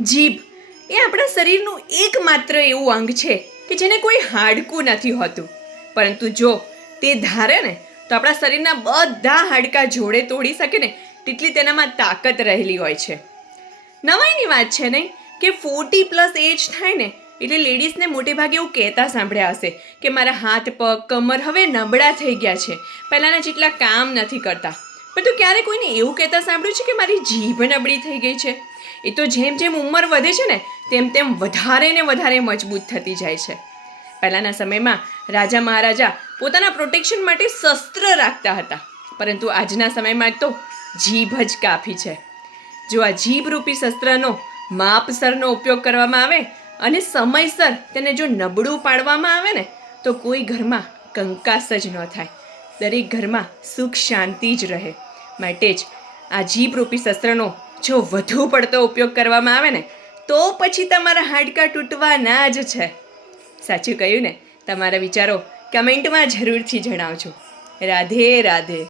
જીભ એ આપણા શરીરનું એકમાત્ર એવું અંગ છે કે જેને કોઈ હાડકું નથી હોતું, પરંતુ જો તે ધારે ને તો આપણા શરીરના બધા હાડકાં જોડે તોડી શકે ને તેટલી તેનામાં તાકાત રહેલી હોય છે. નવાઈની વાત છે નહીં કે 40+ એજ થાય ને એટલે લેડીઝને મોટે ભાગે એવું કહેતા સાંભળ્યા હશે કે મારા હાથ પગ કમર હવે નબળા થઈ ગયા છે, પહેલાંના જેટલા કામ નથી કરતા. પણ તું ક્યારે કોઈને એવું કહેતા સાંભળ્યું છે કે મારી જીભ નબળી થઈ ગઈ છે? એ તો જેમ જેમ ઉંમર વધે છે ને તેમ તેમ વધારે ને વધારે મજબૂત થતી જાય છે. પહેલાંના સમયમાં રાજા મહારાજા પોતાના પ્રોટેક્શન માટે શસ્ત્ર રાખતા હતા, પરંતુ આજના સમયમાં તો જીભ જ કાફી છે. જો આ જીભરૂપી શસ્ત્રનો માપસરનો ઉપયોગ કરવામાં આવે અને સમયસર તેને જો નબળું પાડવામાં આવે ને તો કોઈ ઘરમાં કંકાસ જ ન થાય, દરેક ઘરમાં સુખ શાંતિ જ રહે. માટે જ આ જીભરૂપી શસ્ત્રનો જો વધુ પડતો ઉપયોગ કરવામાં આવે ને તો પછી તમારા હાડકાં તૂટવાના જ છે. સાચું કહ્યું ને? તમારા વિચારો કમેન્ટમાં જરૂરથી જણાવજો. રાધે રાધે.